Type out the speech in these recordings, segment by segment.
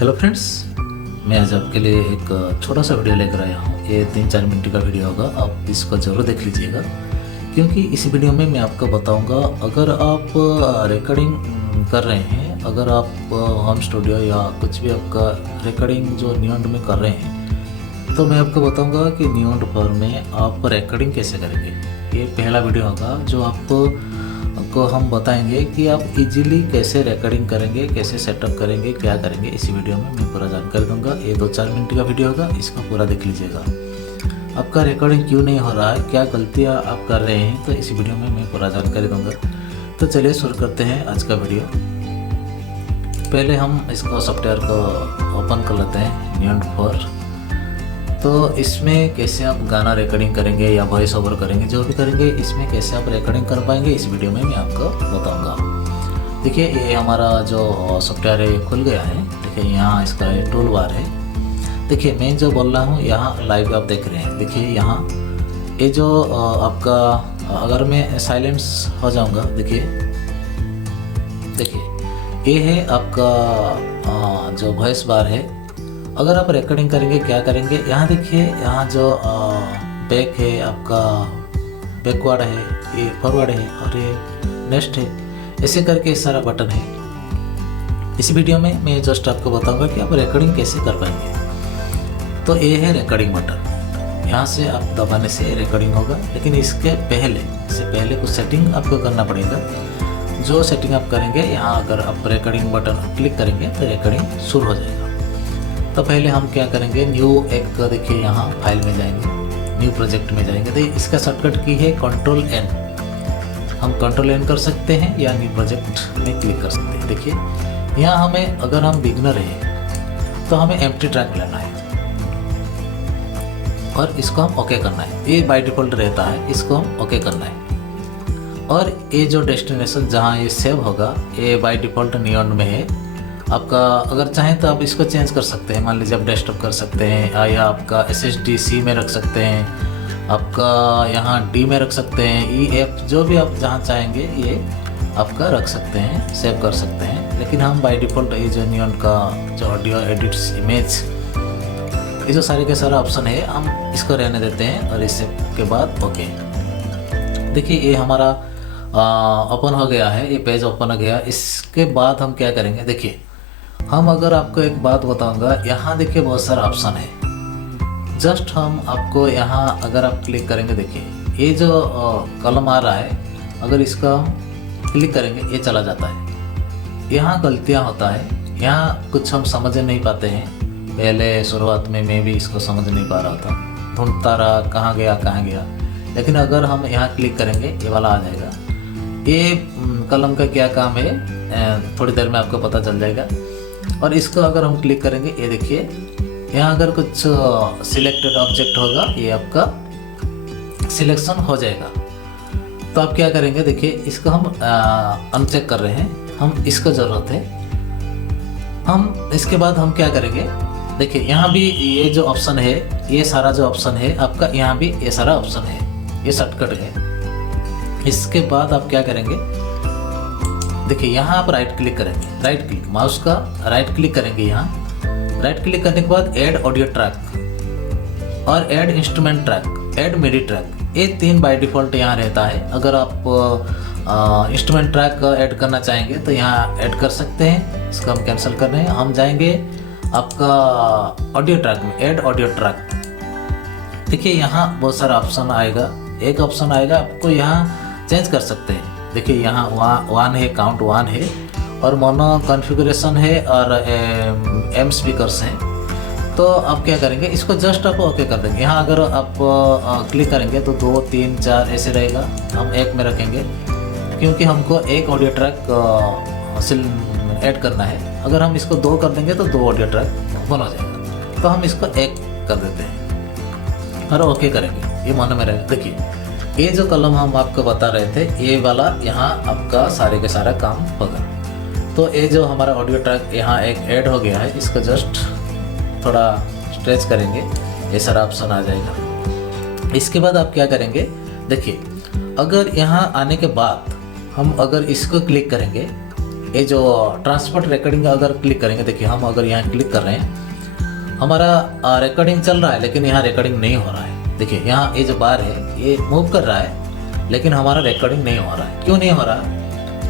Hello friends, मैं आज आपके लिए एक छोटा सा वीडियो लेकर आया हूँ। ये 3-4 मिनट का वीडियो होगा, आप इसको ज़रूर देख लीजिएगा क्योंकि इस वीडियो में मैं आपको बताऊंगा अगर आप रिकॉर्डिंग कर रहे हैं, अगर आप होम स्टूडियो या कुछ भी आपका रिकॉर्डिंग जो न्यूयॉन्ट में कर रहे हैं तो मैं आपको बताऊंगा कि न्यूयॉन्ट पर में आप रिकॉर्डिंग कैसे करेंगे। ये पहला वीडियो होगा जो आपको हम बताएंगे कि आप इजीली कैसे रिकॉर्डिंग करेंगे, कैसे सेटअप करेंगे, क्या करेंगे। इसी वीडियो में मैं पूरा जानकारी दूंगा। ये 2-4 मिनट का वीडियो होगा, इसको पूरा देख लीजिएगा। आपका रिकॉर्डिंग क्यों नहीं हो रहा है, क्या गलतियां आप कर रहे हैं, तो इसी वीडियो में मैं पूरा जानकारी दूंगा। तो चलिए शुरू करते हैं आज का वीडियो। पहले हम इसको सॉफ्टवेयर को ओपन कर लेते हैं, न्यूयॉन्ट 4। तो इसमें कैसे आप गाना रिकॉर्डिंग करेंगे या वॉइस ओवर करेंगे, जो भी करेंगे इसमें कैसे आप रिकॉर्डिंग कर पाएंगे, इस वीडियो में मैं आपको बताऊंगा। देखिए ये हमारा जो सॉफ्टवेयर है खुल गया है। देखिए यहाँ इसका टूल बार है। देखिए मैं जो बोल रहा हूँ यहाँ लाइव आप देख रहे हैं। देखिए यहाँ ये जो आपका, अगर मैं साइलेंस हो जाऊँगा, देखिए ये है आपका जो वॉइस बार है। अगर आप रिकॉर्डिंग करेंगे क्या करेंगे, यहाँ देखिए, यहाँ जो बैक है आपका, बैकवर्ड है, ये फॉरवर्ड है और ये नेक्स्ट है, ऐसे करके सारा बटन है। इस वीडियो में मैं जस्ट आपको बताऊंगा कि आप रिकॉर्डिंग कैसे कर पाएंगे। तो ये है रिकॉर्डिंग बटन, यहाँ से आप दबाने से रिकॉर्डिंग होगा। लेकिन इससे पहले कुछ सेटिंग आपको करना पड़ेगा। जो सेटिंग आप करेंगे, यहाँ अगर आप रिकॉर्डिंग बटन क्लिक करेंगे तो रिकॉर्डिंग शुरू हो जाएगा। तो पहले हम क्या करेंगे, न्यू एक देखिए यहाँ फाइल में जाएंगे, न्यू प्रोजेक्ट में जाएंगे। तो इसका शॉर्टकट की है Ctrl+N। हम Ctrl+N कर सकते हैं या न्यू प्रोजेक्ट में क्लिक कर सकते हैं। देखिए यहाँ हमें, अगर हम बिगनर हैं तो हमें एम्प्टी ट्रैक लेना है और इसको हम ओके करना है। ये बाय डिफ़ॉल्ट रहता है, इसको हम ओके करना है। और ये जो डेस्टिनेशन जहाँ ये सेव होगा, ये बाय डिफ़ॉल्ट न्यूयॉन्ट में है। आपका अगर चाहें तो आप इसको चेंज कर सकते हैं। मान लीजिए आप डेस्कटॉप कर सकते हैं, या आपका SSD C में रख सकते हैं, आपका यहाँ D में रख सकते हैं, EF, जो भी आप जहाँ चाहेंगे ये आपका रख सकते हैं, सेव कर सकते हैं। लेकिन हम बाय डिफ़ॉल्ट ये जो न्यूयॉन्ट का जो ऑडियो, एडिट्स, इमेज, ये जो सारे के सारा ऑप्शन है, हम इसको रहने देते हैं। और इसके बाद ओके। देखिए ये हमारा ओपन हो गया है, ये पेज ओपन हो गया। इसके बाद हम क्या करेंगे, देखिए हम, अगर आपको एक बात बताऊंगा, यहाँ देखिए बहुत सारा ऑप्शन है। जस्ट हम आपको यहाँ अगर आप क्लिक करेंगे, देखिए ये जो कॉलम आ रहा है, अगर इसका हम क्लिक करेंगे ये चला जाता है। यहाँ गलतियाँ होता है, यहाँ कुछ हम समझ नहीं पाते हैं। पहले शुरुआत में मैं भी इसको समझ नहीं पा रहा था, ढूंढता रहा कहाँ गया। लेकिन अगर हम यहाँ क्लिक करेंगे ये वाला आ जाएगा। ये कलम का क्या काम है थोड़ी देर में आपको पता चल जाएगा। और इसको अगर हम क्लिक करेंगे, ये देखिए यहाँ अगर कुछ सिलेक्टेड ऑब्जेक्ट होगा, ये आपका सिलेक्शन हो जाएगा। तो आप क्या करेंगे, देखिए इसको हम अनचेक कर रहे हैं, हम इसको ज़रूरत है। हम इसके बाद हम क्या करेंगे, देखिए यहाँ भी ये जो ऑप्शन है, ये सारा जो ऑप्शन है आपका, यहाँ भी ये सारा ऑप्शन है, ये शॉर्टकट है। इसके बाद आप क्या करेंगे, देखिए यहाँ आप राइट क्लिक करेंगे, राइट क्लिक, माउस का राइट क्लिक करेंगे। यहाँ राइट क्लिक करने के बाद ऐड ऑडियो ट्रैक और ऐड इंस्ट्रूमेंट ट्रैक, ऐड मिडी ट्रैक, ये 3 बाय डिफ़ॉल्ट यहाँ रहता है। अगर आप इंस्ट्रूमेंट ट्रैक ऐड करना चाहेंगे तो यहाँ ऐड कर सकते हैं। इसको हम कैंसिल कर रहे हैं। हम जाएंगे आपका ऑडियो ट्रैक में, ऐड ऑडियो ट्रैक। देखिए यहाँ बहुत सारा ऑप्शन आएगा, एक ऑप्शन आएगा, आपको यहाँ चेंज कर सकते हैं। देखिए यहाँ 1 है, काउंट 1 है, और मोनो कॉन्फ़िगरेशन है, और एम स्पीकर्स हैं। तो आप क्या करेंगे, इसको जस्ट आप ओके कर देंगे। यहाँ अगर आप क्लिक करेंगे तो 2, 3, 4 ऐसे रहेगा। हम 1 में रखेंगे क्योंकि हमको एक ऑडियो ट्रैक ऐड करना है। अगर हम इसको 2 कर देंगे तो 2 ऑडियो ट्रैक बन हो जाएगा। तो हम इसको 1 कर देते हैं और ओके करेंगे, ये मन में रहेगा। देखिए ये जो कलम हम आपको बता रहे थे, ये वाला यहाँ आपका सारे के सारा काम होगा। तो ये जो हमारा ऑडियो ट्रैक यहाँ एक ऐड हो गया है, इसको जस्ट थोड़ा स्ट्रेच करेंगे, ये सारा ऑप्शन आ जाएगा। इसके बाद आप क्या करेंगे, देखिए अगर यहाँ आने के बाद हम अगर इसको क्लिक करेंगे ये जो ट्रांसपोर्ट रिकॉर्डिंग अगर क्लिक करेंगे, देखिए हम अगर यहाँ क्लिक कर रहे हैं, हमारा रिकॉर्डिंग चल रहा है लेकिन यहाँ रिकॉर्डिंग नहीं हो रहा है। देखिए यहाँ ये जो बार है ये मूव कर रहा है लेकिन हमारा रिकॉर्डिंग नहीं हो रहा है। क्यों नहीं हो रहा है?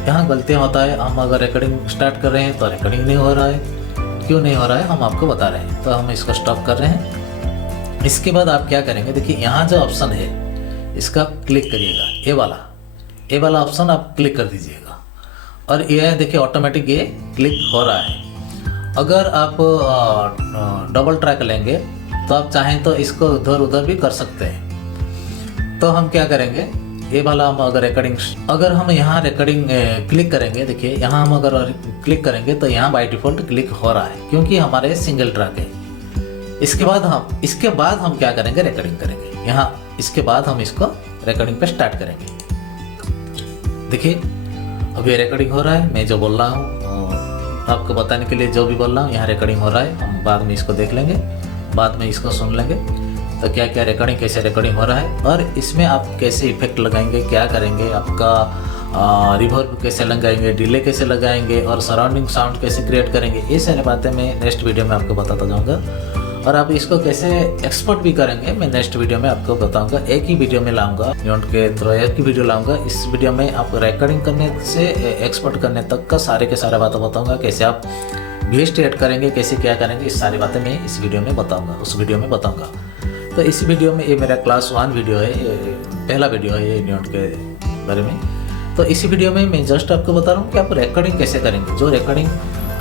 यहाँ गलतियाँ होता है। हम अगर रिकॉर्डिंग स्टार्ट कर रहे हैं तो रिकॉर्डिंग नहीं हो रहा है। क्यों नहीं हो रहा है हम आपको बता रहे हैं। तो हम इसको स्टॉप कर रहे हैं। इसके बाद आप क्या करेंगे, देखिए यहाँ जो ऑप्शन है इसका क्लिक करिएगा, ये वाला ऑप्शन आप क्लिक कर दीजिएगा और ये देखिए ऑटोमेटिक ये क्लिक हो रहा है। अगर आप डबल ट्रैक लेंगे तो आप चाहें तो इसको उधर उधर भी कर सकते हैं। तो हम क्या करेंगे, ये वाला हम अगर हम यहाँ रिकॉर्डिंग क्लिक करेंगे, देखिए यहाँ हम अगर क्लिक करेंगे तो यहाँ बाय डिफ़ॉल्ट क्लिक हो रहा है क्योंकि हमारे सिंगल ट्रैक है। इसके बाद हम क्या करेंगे, रिकॉर्डिंग करेंगे यहाँ। इसके बाद हम इसको रिकॉर्डिंग पे स्टार्ट करेंगे। देखिए अब ये रिकॉर्डिंग हो रहा है। मैं जो बोल रहा हूँ आपको बताने के लिए जो भी बोल रहा हूँ यहाँ रिकॉर्डिंग हो रहा है। हम बाद में इसको देख लेंगे, बाद में इसको सुन लेंगे तो क्या क्या रिकॉर्डिंग, कैसे रिकॉर्डिंग हो रहा है और इसमें आप कैसे इफेक्ट लगाएंगे, क्या करेंगे, आपका रिवर्ब कैसे लगाएंगे, डिले कैसे लगाएंगे और सराउंडिंग साउंड कैसे क्रिएट करेंगे, ये सारी बातें मैं नेक्स्ट वीडियो में आपको बताता जाऊँगा। और आप इसको कैसे एक्सपोर्ट भी करेंगे मैं नेक्स्ट वीडियो में आपको बताऊंगा। एक ही वीडियो में लाऊंगा, यूनिट के थ्रू एक ही वीडियो लाऊंगा। इस वीडियो में आप रिकॉर्डिंग करने से एक्सपोर्ट करने तक का सारे के सारे बातें बताऊंगा। कैसे आप VST ऐड करेंगे, कैसे क्या करेंगे, इस सारी बातें मैं इस वीडियो में बताऊँगा, उस वीडियो में बताऊँगा। तो इस वीडियो में ये मेरा क्लास 1 वीडियो है, ये पहला वीडियो है ये यूनिट के बारे में। तो इसी वीडियो में मैं जस्ट आपको बता रहा हूँ कि आप रिकॉर्डिंग कैसे करेंगे। जो रिकॉर्डिंग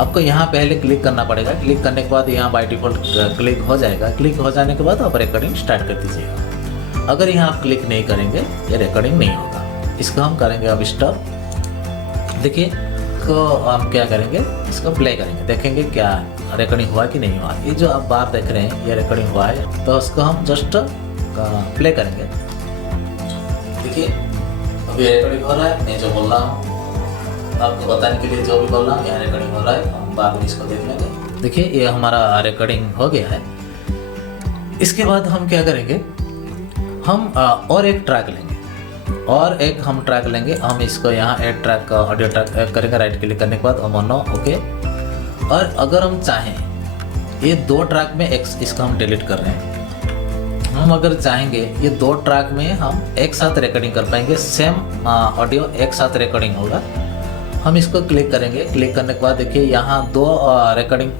आपको यहाँ पहले क्लिक करना पड़ेगा। क्लिक करने के बाद यहाँ बाय डिफ़ॉल्ट क्लिक हो जाएगा। क्लिक हो जाने के बाद आप रिकॉर्डिंग स्टार्ट कर दीजिएगा। अगर यहाँ आप क्लिक नहीं करेंगे ये रिकॉर्डिंग नहीं होगा। इसको हम करेंगे अब स्टॉप। देखिए तो हम क्या करेंगे, इसको प्ले करेंगे, देखेंगे क्या रिकॉर्डिंग हुआ कि नहीं हुआ। ये जो आप बार देख रहे हैं ये रिकॉर्डिंग हुआ है तो उसको हम जस्ट प्ले करेंगे। देखिए अभी रिकॉर्डिंग हो रहा है। मैं जो बोल रहा हूँ आपको बताने के लिए जो भी बोल रहा हूँ यहाँ रिकॉर्डिंग हो रहा है। हम बाद में इसको देख लेंगे। देखिए ये हमारा रिकॉर्डिंग हो गया है। इसके बाद हम क्या करेंगे, हम और एक ट्रैक लेंगे और एक हम ट्रैक लेंगे। हम इसको यहाँ ऐड ट्रैक का ऑडियो ट्रैक ऐड करेंगे। राइट क्लिक करने के बाद मोनो ओके। और अगर हम चाहें ये 2 ट्रैक में इसको हम डिलीट कर रहे हैं। हम अगर चाहेंगे ये 2 ट्रैक में हम एक साथ रिकॉर्डिंग कर पाएंगे, सेम ऑडियो एक साथ रिकॉर्डिंग होगा। हम इसको क्लिक करेंगे। क्लिक करने के बाद देखिए यहाँ 2 रिकॉर्डिंग,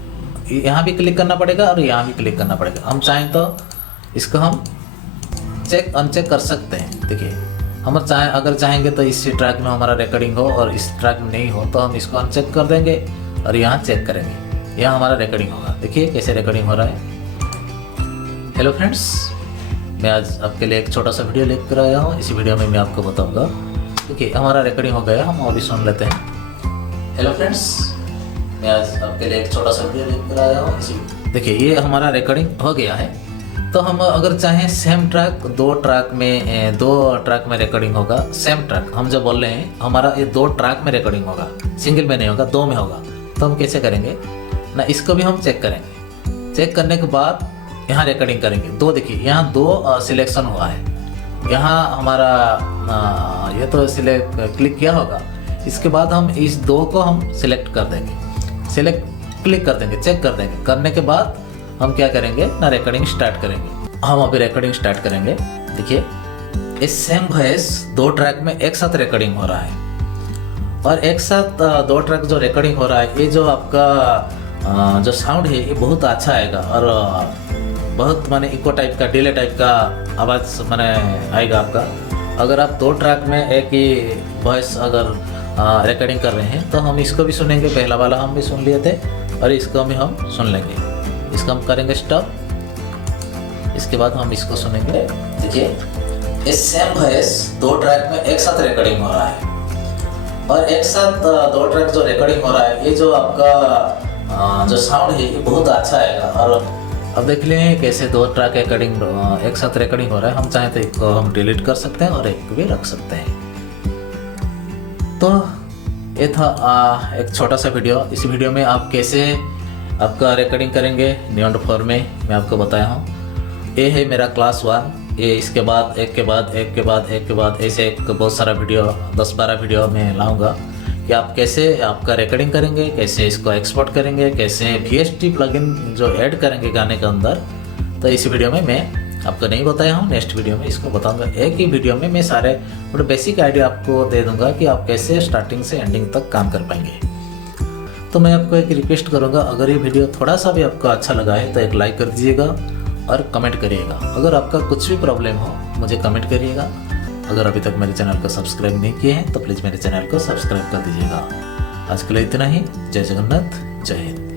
यहाँ भी क्लिक करना पड़ेगा और यहाँ भी क्लिक करना पड़ेगा। हम चाहें तो इसको हम चेक अनचेक कर सकते हैं। देखिए हम अगर चाहेंगे तो इस ट्रैक में हमारा रिकॉर्डिंग हो और इस ट्रैक में नहीं हो तो हम इसको अनचेक कर देंगे और यहाँ चेक करेंगे, यहाँ हमारा रिकॉर्डिंग होगा। देखिए कैसे रिकॉर्डिंग हो रहा है। हेलो फ्रेंड्स, मैं आज आपके लिए एक छोटा सा वीडियो लेकर आया हूँ। इसी वीडियो में मैं आपको बताऊँगा। देखिए हमारा रिकॉर्डिंग हो गया, हम अभी सुन लेते हैं। हेलो फ्रेंड्स, मैं आज आपके लिए एक छोटा सा वीडियो लेकर आया हूँ। देखिए ये हमारा रिकॉर्डिंग हो गया है। तो हम अगर चाहें सेम ट्रैक 2 ट्रैक में रिकॉर्डिंग होगा। सेम ट्रैक हम जो बोल रहे हैं हमारा ये 2 ट्रैक में रिकॉर्डिंग होगा, सिंगल में नहीं होगा, 2 में होगा। तो हम कैसे करेंगे ना, इसको भी हम चेक करेंगे। चेक करने के बाद यहाँ रिकॉर्डिंग करेंगे। 2 देखिए यहाँ 2 सिलेक्शन हुआ है। यहाँ हमारा ये तो क्लिक किया होगा। इसके बाद हम इस 2 को हम सिलेक्ट कर देंगे, क्लिक कर देंगे, चेक कर देंगे। करने के बाद हम क्या करेंगे ना, रिकॉर्डिंग स्टार्ट करेंगे। हम अभी रिकॉर्डिंग स्टार्ट करेंगे। देखिए इस सेम वॉइस 2 ट्रैक में एक साथ रिकॉर्डिंग हो रहा है और एक साथ 2 ट्रैक जो रिकॉर्डिंग हो रहा है, ये जो आपका जो साउंड है ये बहुत अच्छा आएगा और बहुत माने इको टाइप का, डिले टाइप का आवाज़ माने आएगा आपका। अगर आप 2 ट्रैक में एक ही वॉइस अगर रिकॉर्डिंग कर रहे हैं तो हम इसको भी सुनेंगे। पहला वाला हम भी सुन लिए थे और इसको भी हम सुन लेंगे। इसको हम करेंगे स्टॉप। इसके बाद हम इसको सुनेंगे। देखिए इस सेम वॉइस 2 ट्रैक में एक साथ रिकॉर्डिंग हो रहा है और एक साथ 2 ट्रैक जो रिकॉर्डिंग हो रहा है, ये जो आपका जो साउंड है ये बहुत अच्छा आएगा। और अब देख लें कैसे 2 ट्रैक रिकॉर्डिंग एक साथ रिकॉर्डिंग हो रहा है। हम चाहें तो एक को हम डिलीट कर सकते हैं और एक भी रख सकते हैं। तो ये था एक छोटा सा वीडियो। इस वीडियो में आप कैसे आपका रिकॉर्डिंग करेंगे नियॉन 4 में मैं आपको बताया हूँ। ये है मेरा क्लास 1। ये इसके बाद एक के बाद ऐसे बहुत सारा वीडियो 10-12 वीडियो मैं लाऊंगा। कि आप कैसे आपका रिकॉर्डिंग करेंगे, कैसे इसको एक्सपोर्ट करेंगे, कैसे VST प्लगइन जो ऐड करेंगे गाने के अंदर। तो इस वीडियो में मैं आपको नहीं बताया हूँ, नेक्स्ट वीडियो में इसको बताऊंगा। एक ही वीडियो में मैं सारे थोड़े बेसिक आइडिया आपको दे दूंगा कि आप कैसे स्टार्टिंग से एंडिंग तक काम कर पाएंगे। तो मैं आपको एक रिक्वेस्ट करूंगा, अगर ये वीडियो थोड़ा सा भी आपको अच्छा लगा है तो एक लाइक कर दीजिएगा और कमेंट करिएगा। अगर आपका कुछ भी प्रॉब्लम हो मुझे कमेंट करिएगा। अगर अभी तक मेरे चैनल को सब्सक्राइब नहीं किए हैं तो प्लीज़ मेरे चैनल को सब्सक्राइब कर दीजिएगा। आज के लिए इतना ही। जय जगन्नाथ, जय हिंद।